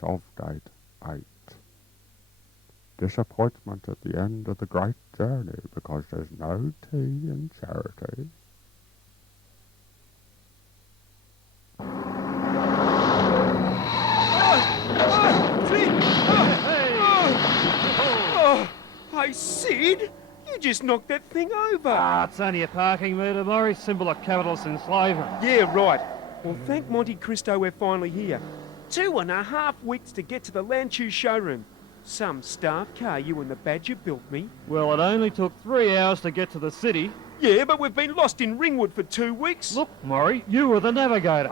Shelf date 8. Disappointment at the end of the great journey because there's no tea in charity. Hayseed, you just knocked that thing over. It's only a parking meter, Murray, symbol of capitalist enslavement. Yeah, right. Well, thank Monte Cristo we're finally here. 2.5 weeks to get to the Lanchu showroom. Some staff car you and the Badger built me. Well, it only took 3 hours to get to the city. Yeah, but we've been lost in Ringwood for 2 weeks. Look, Murray, you were the navigator.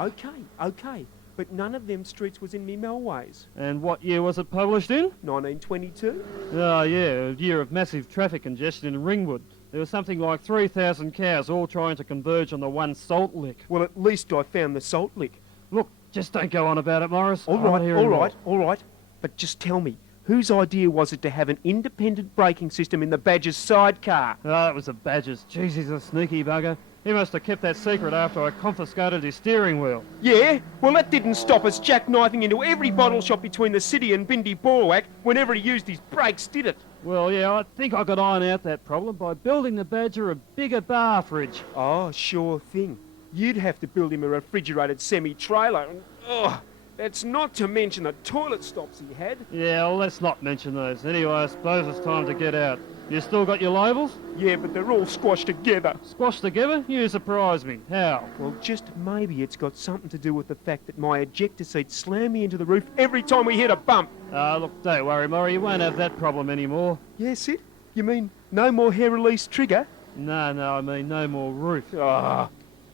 Okay. But none of them streets was in me Melways. And what year was it published in? 1922. Oh, yeah, a year of massive traffic congestion in Ringwood. There was something like 3,000 cows all trying to converge on the one salt lick. Well, at least I found the salt lick. Look, just don't go on about it, Morris. All right. But just tell me, whose idea was it to have an independent braking system in the Badger's sidecar? Oh, it was the Badger's. Jeez, he's a sneaky bugger. He must have kept that secret after I confiscated his steering wheel. Yeah? Well, that didn't stop us jackknifing into every bottle shop between the city and Bindyborawacks whenever he used his brakes, did it? Well, yeah, I think I could iron out that problem by building the Badger a bigger bar fridge. Oh, sure thing. You'd have to build him a refrigerated semi-trailer. And, that's not to mention the toilet stops he had. Yeah, well, let's not mention those. Anyway, I suppose it's time to get out. You still got your labels? Yeah, but they're all squashed together. Squashed together? You surprise me. How? Well, just maybe it's got something to do with the fact that my ejector seat slammed me into the roof every time we hit a bump. Look, don't worry, Murray. You won't have that problem anymore. Yeah, Sid? You mean no more hair release trigger? No, I mean no more roof.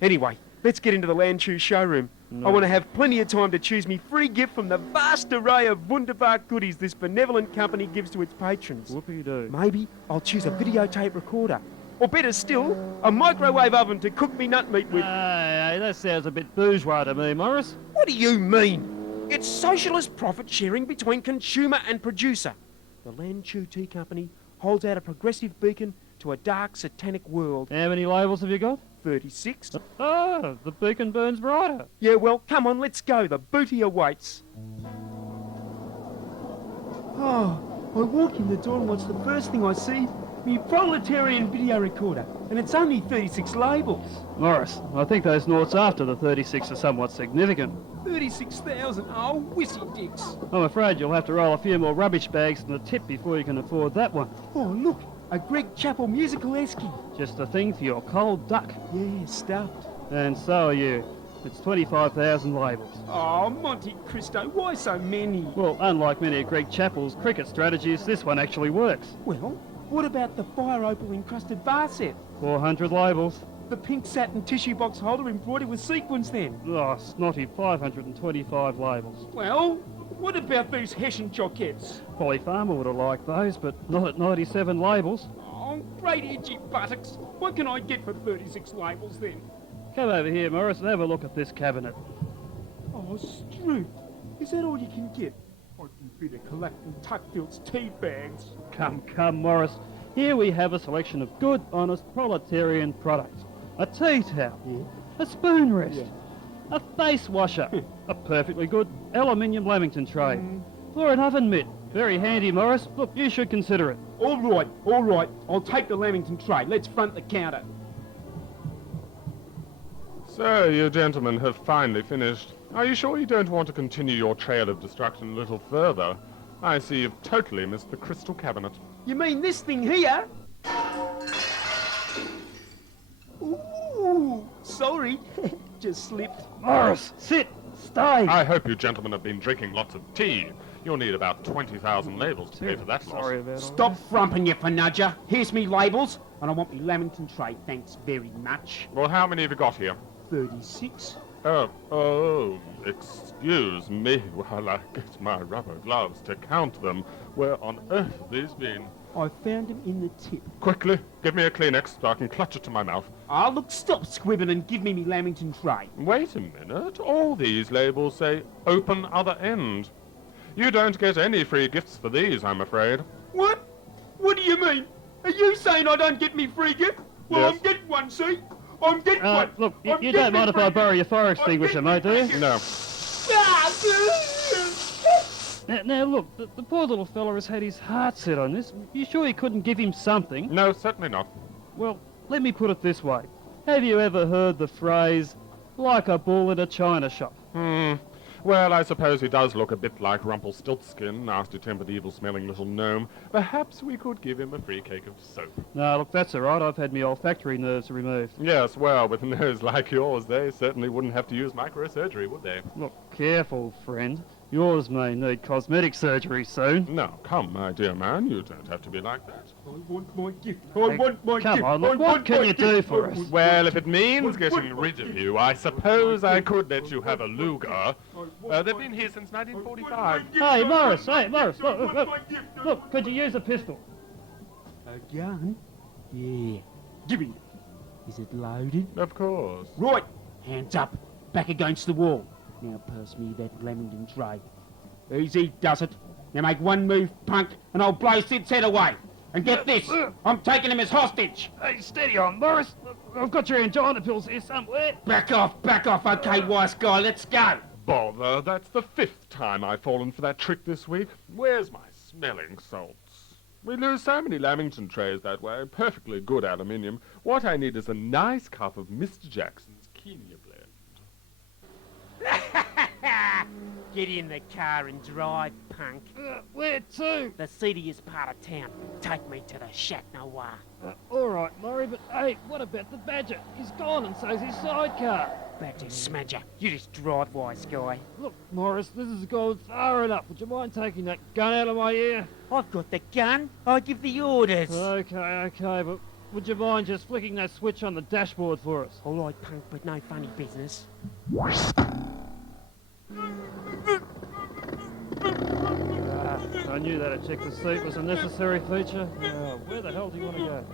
Anyway, let's get into the Lanchu showroom. No. I want to have plenty of time to choose me free gift from the vast array of wunderbar goodies this benevolent company gives to its patrons. Whoopie-doo. Maybe I'll choose a videotape recorder. Or better still, a microwave oven to cook me nut meat with. Hey, that sounds a bit bourgeois to me, Morris. What do you mean? It's socialist profit sharing between consumer and producer. The Lanchu Tea Company holds out a progressive beacon to a dark satanic world. How many labels have you got? 36. The beacon burns brighter. Yeah, well, come on, let's go. The booty awaits. I walk in the door and what's the first thing I see? Me proletarian video recorder. And it's only 36 labels. Morris, I think those noughts after the 36 are somewhat significant. 36,000, oh, whissy dicks. I'm afraid you'll have to roll a few more rubbish bags than the tip before you can afford that one. Oh, look, a Greg Chappell musical esky. Just a thing for your cold duck. Yeah, stuffed. And so are you. It's 25,000 labels. Oh, Monte Cristo, why so many? Well, unlike many of Greg Chappell's cricket strategies, this one actually works. Well, what about the fire opal encrusted bar set? 400 labels. The pink satin tissue box holder embroidered with sequins then? Oh, snotty 525 labels. Well, what about these Hessian choquettes? Polly Farmer would have liked those, but not at 97 labels. Oh, great itchy buttocks. What can I get for 36 labels then? Come over here, Morris, and have a look at this cabinet. Oh, Struth, is that all you can get? I'd be better collecting Tuckfield's tea bags. Come, Morris. Here we have a selection of good, honest, proletarian products. A tea towel. Yeah. A spoon rest. Yeah. A face washer. A perfectly good aluminium Lamington tray. For an oven mitt. Very handy, Morris. Look, you should consider it. All right. I'll take the Lamington tray. Let's front the counter. So, you gentlemen have finally finished. Are you sure you don't want to continue your trail of destruction a little further? I see you've totally missed the crystal cabinet. You mean this thing here? Ooh, sorry. Just slipped. Morris, sit. Stay. I hope you gentlemen have been drinking lots of tea. You'll need about 20,000 labels to pay for that Sorry loss. about it. Stop frumping, you fanudger. Here's me labels, and I want me Lamington tray, thanks very much. Well, how many have you got here? 36. Excuse me while I get my rubber gloves to count them. Where on earth have these been? I found them in the tip. Quickly, give me a Kleenex so I can clutch it to my mouth. Look, stop squibbing and give me Lamington tray. Wait a minute. All these labels say open other end. You don't get any free gifts for these, I'm afraid. What? What do you mean? Are you saying I don't get me free gift? Well, Yes. I'm getting one, see? I'm getting one. Look, I'm you getting don't mind if I free borrow your gift. fire I'm extinguisher, getting mate, do free you? gift. No. Now look, the poor little fella has had his heart set on this. You sure you couldn't give him something? No, certainly not. Well, let me put it this way. Have you ever heard the phrase, like a bull in a china shop? Well, I suppose he does look a bit like Rumpelstiltskin, nasty-tempered, evil-smelling little gnome. Perhaps we could give him a free cake of soap. No, look, that's all right. I've had my olfactory nerves removed. Yes, well, with a nose like yours, they certainly wouldn't have to use microsurgery, would they? Look, careful, friend. Yours may need cosmetic surgery soon. No, come, my dear man, you don't have to be like that. I want my gift. Come on, look, what can you do for us? Well, if it means getting rid of you, I suppose I could let you have a Luger. They've been here since 1945. Hey, Morris, look, could you use a pistol? A gun? Yeah. Give me. Is it loaded? Of course. Right. Hands up. Back against the wall. Now pass me that Lamington tray. Easy does it. Now make one move, punk, and I'll blow Sid's head away. And get this, I'm taking him as hostage. Hey, steady on, Morris. I've got your angina pills here somewhere. Back off, okay, wise guy, let's go. Bother, that's the 5th time I've fallen for that trick this week. Where's my smelling salts? We lose so many Lamington trays that way, perfectly good aluminium. What I need is a nice cup of Mr. Jackson's Kenya blend. Get in the car and drive, punk. Where to? The seediest part of town. Take me to the Chat Noir. All right, Murray, but hey, what about the Badger? He's gone and so's his sidecar. Badger Smadger, you just drive, wise guy. Look, Morris, this has gone far enough. Would you mind taking that gun out of my ear? I've got the gun. I give the orders. Okay, but would you mind just flicking that switch on the dashboard for us? All right, punk, but no funny business. I knew that a check the seat was a necessary feature. Where the hell do you want to go?